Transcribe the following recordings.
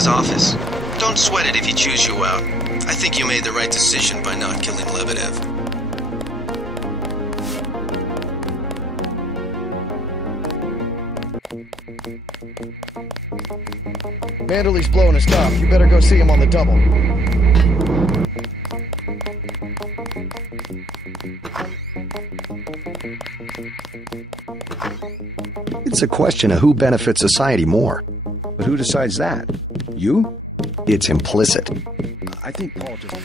his office. Don't sweat it if he chews you out. I think you made the right decision by not killing Lebedev. Manderley's blowing his top. You better go see him on the double. It's a question of who benefits society more. But who decides that? You? It's implicit. I think Paul just...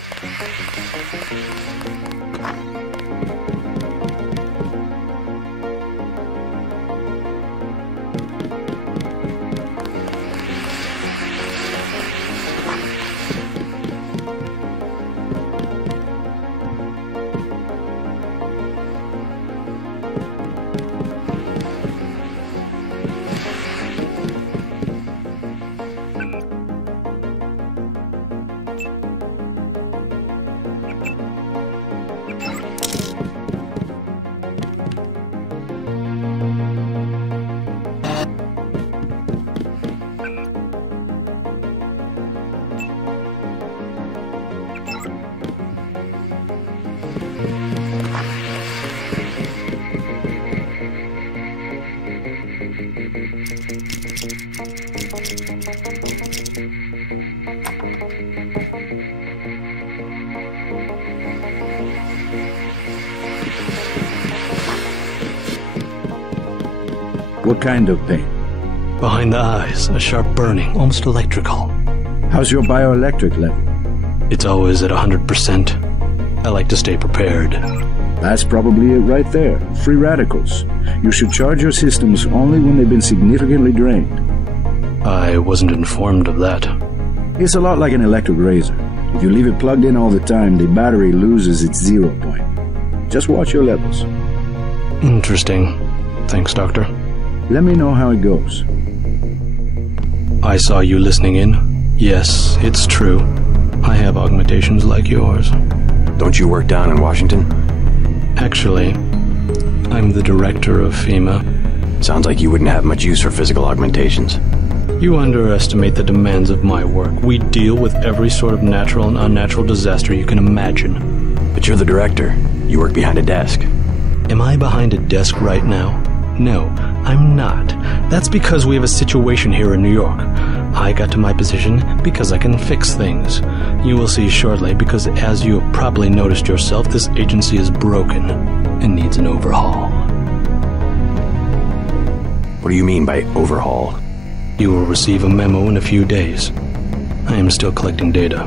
What kind of pain? Behind the eyes, a sharp burning, almost electrical. How's your bioelectric level? It's always at 100%. I like to stay prepared. That's probably it right there. Free radicals. You should charge your systems only when they've been significantly drained. I wasn't informed of that. It's a lot like an electric razor. If you leave it plugged in all the time, the battery loses its 0 point. Just watch your levels. Interesting. Thanks, Doctor. Let me know how it goes. I saw you listening in. Yes, it's true. I have augmentations like yours. Don't you work down in Washington? Actually, I'm the director of FEMA. Sounds like you wouldn't have much use for physical augmentations. You underestimate the demands of my work. We deal with every sort of natural and unnatural disaster you can imagine. But you're the director. You work behind a desk. Am I behind a desk right now? No, I'm not. That's because we have a situation here in New York. I got to my position because I can fix things. You will see shortly, because as you have probably noticed yourself, this agency is broken and needs an overhaul. What do you mean by overhaul? You will receive a memo in a few days. I am still collecting data.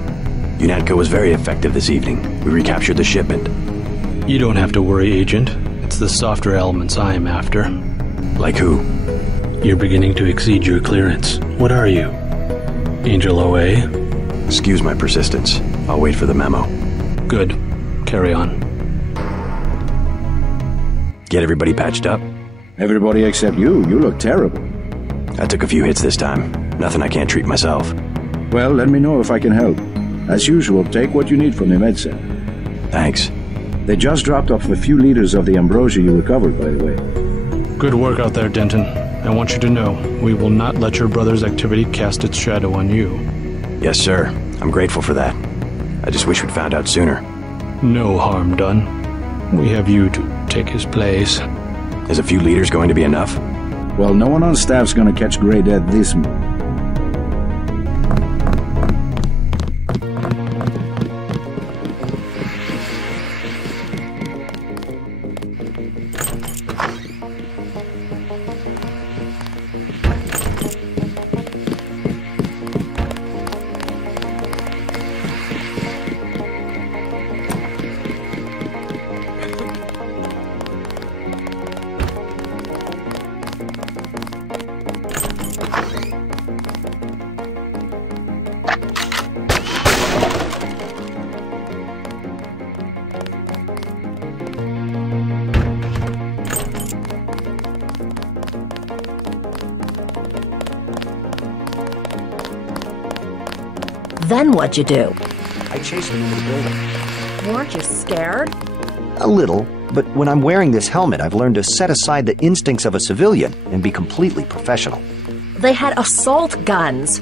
UNATCO was very effective this evening. We recaptured the shipment. You don't have to worry, Agent. It's the softer elements I am after. Like who? You're beginning to exceed your clearance. What are you? Angel OA? Excuse my persistence. I'll wait for the memo. Good. Carry on. Get everybody patched up? Everybody except you. You look terrible. I took a few hits this time. Nothing I can't treat myself. Well, let me know if I can help. As usual, take what you need from the med center. Thanks. They just dropped off a few liters of the ambrosia you recovered, by the way. Good work out there, Denton. I want you to know, we will not let your brother's activity cast its shadow on you. Yes, sir. I'm grateful for that. I just wish we'd found out sooner. No harm done. We have you to take his place. Is a few liters going to be enough? Well, no one on staff's gonna catch Grey Death this move. Then what'd you do? I chased him into the building. Weren't you scared? A little, but when I'm wearing this helmet, I've learned to set aside the instincts of a civilian and be completely professional. They had assault guns.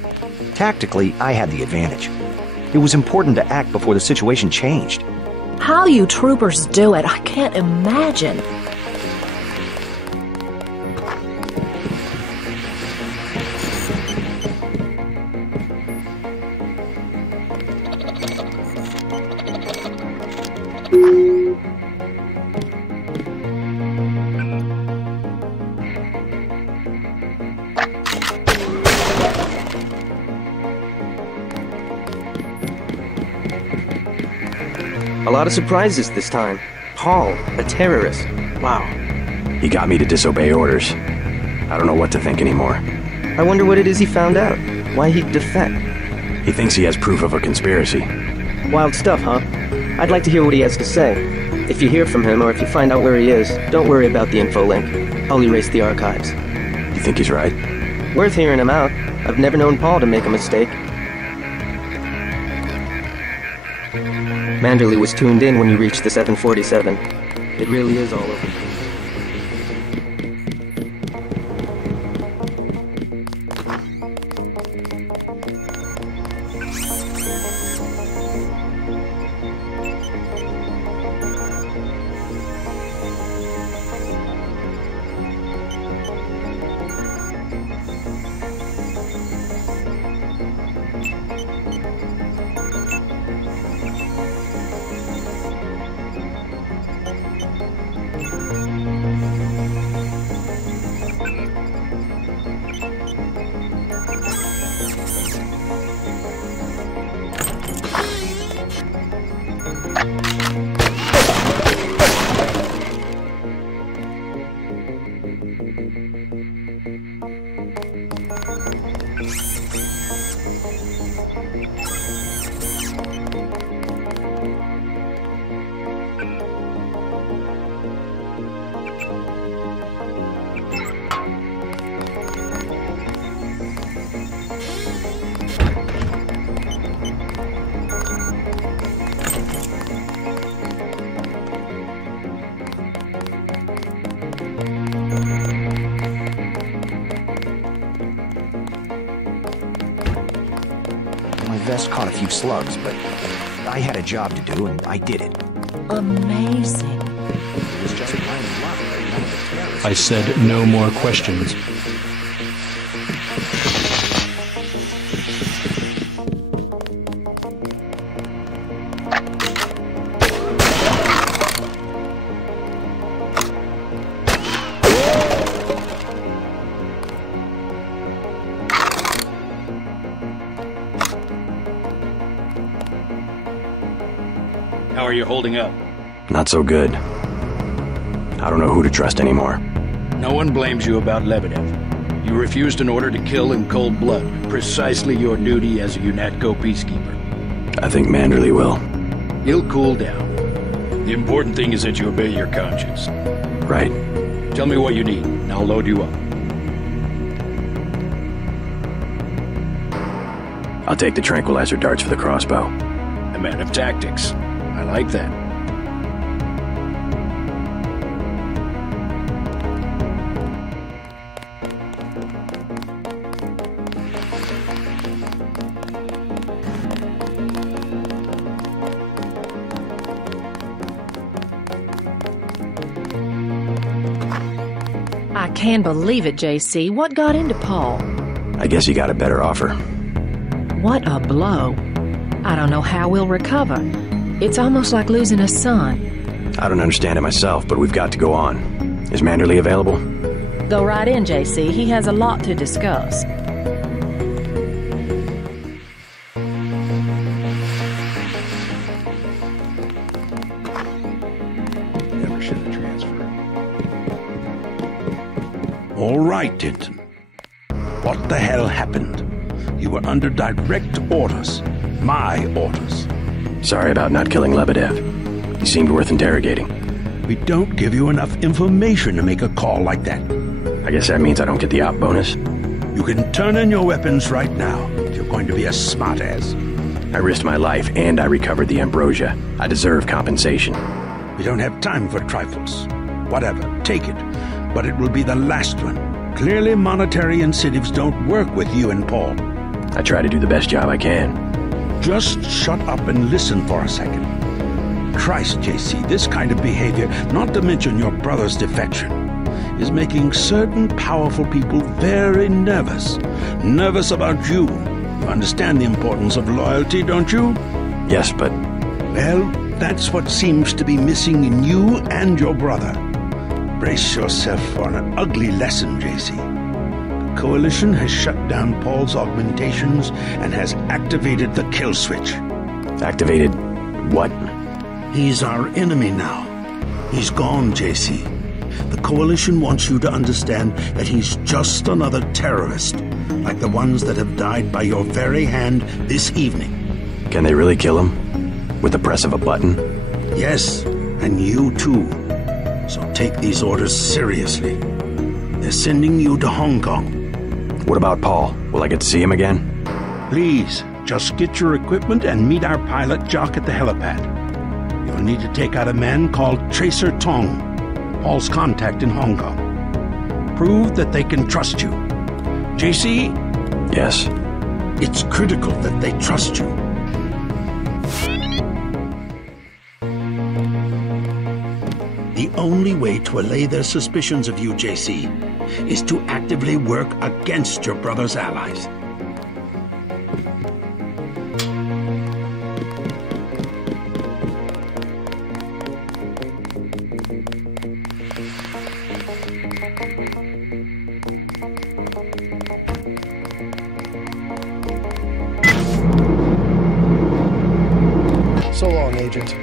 Tactically, I had the advantage. It was important to act before the situation changed. How you troopers do it, I can't imagine. A lot of surprises this time. Paul, a terrorist. Wow. He got me to disobey orders. I don't know what to think anymore. I wonder what it is he found out. Why he'd defect. He thinks he has proof of a conspiracy. Wild stuff, huh? I'd like to hear what he has to say. If you hear from him, or if you find out where he is, don't worry about the info link. I'll erase the archives. You think he's right? Worth hearing him out. I've never known Paul to make a mistake. Manderley was tuned in when you reached the 747. It really is all over. Vest caught a few slugs, but I had a job to do, and I did it. Amazing. It was just plain luck that none of the terrorists... I said no more questions. How are you holding up? Not so good. I don't know who to trust anymore. No one blames you about Lebedev. You refused an order to kill in cold blood, precisely your duty as a UNATCO peacekeeper. I think Manderley will. He'll cool down. The important thing is that you obey your conscience. Right. Tell me what you need, and I'll load you up. I'll take the tranquilizer darts for the crossbow. A man of tactics. I like that. I can't believe it, JC. What got into Paul? I guess he got a better offer. What a blow. I don't know how we'll recover. It's almost like losing a son. I don't understand it myself, but we've got to go on. Is Manderley available? Go right in, JC. He has a lot to discuss. Never should have transferred. All right, Denton. What the hell happened? You were under direct orders. My orders. Sorry about not killing Lebedev. He seemed worth interrogating. We don't give you enough information to make a call like that. I guess that means I don't get the op bonus. You can turn in your weapons right now if you're going to be a smartass. I risked my life and I recovered the ambrosia. I deserve compensation. We don't have time for trifles. Whatever, take it. But it will be the last one. Clearly monetary incentives don't work with you and Paul. I try to do the best job I can. Just shut up and listen for a second. Christ, JC, this kind of behavior, not to mention your brother's defection, is making certain powerful people very nervous. Nervous about you. You understand the importance of loyalty, don't you? Yes, but... Well, that's what seems to be missing in you and your brother. Brace yourself for an ugly lesson, JC. The Coalition has shut down Paul's augmentations and has activated the kill switch. Activated what? He's our enemy now. He's gone, JC. The Coalition wants you to understand that he's just another terrorist, like the ones that have died by your very hand this evening. Can they really kill him? With the press of a button? Yes, and you too. So take these orders seriously. They're sending you to Hong Kong. What about Paul? Will I get to see him again? Please, just get your equipment and meet our pilot Jock at the helipad. You'll need to take out a man called Tracer Tong, Paul's contact in Hong Kong. Prove that they can trust you. JC? Yes? It's critical that they trust you. The only way to allay their suspicions of you, JC, is to actively work against your brother's allies. So long, Agent.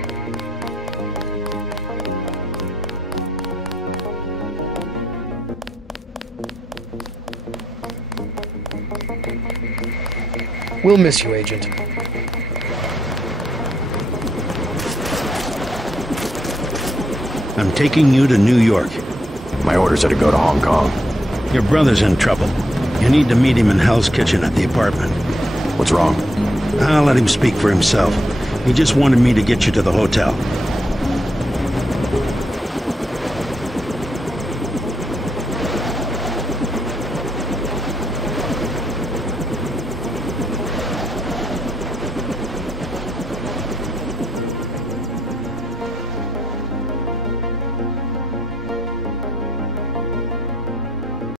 We'll miss you, Agent. I'm taking you to New York. My orders are to go to Hong Kong. Your brother's in trouble. You need to meet him in Hell's Kitchen at the apartment. What's wrong? I'll let him speak for himself. He just wanted me to get you to the hotel.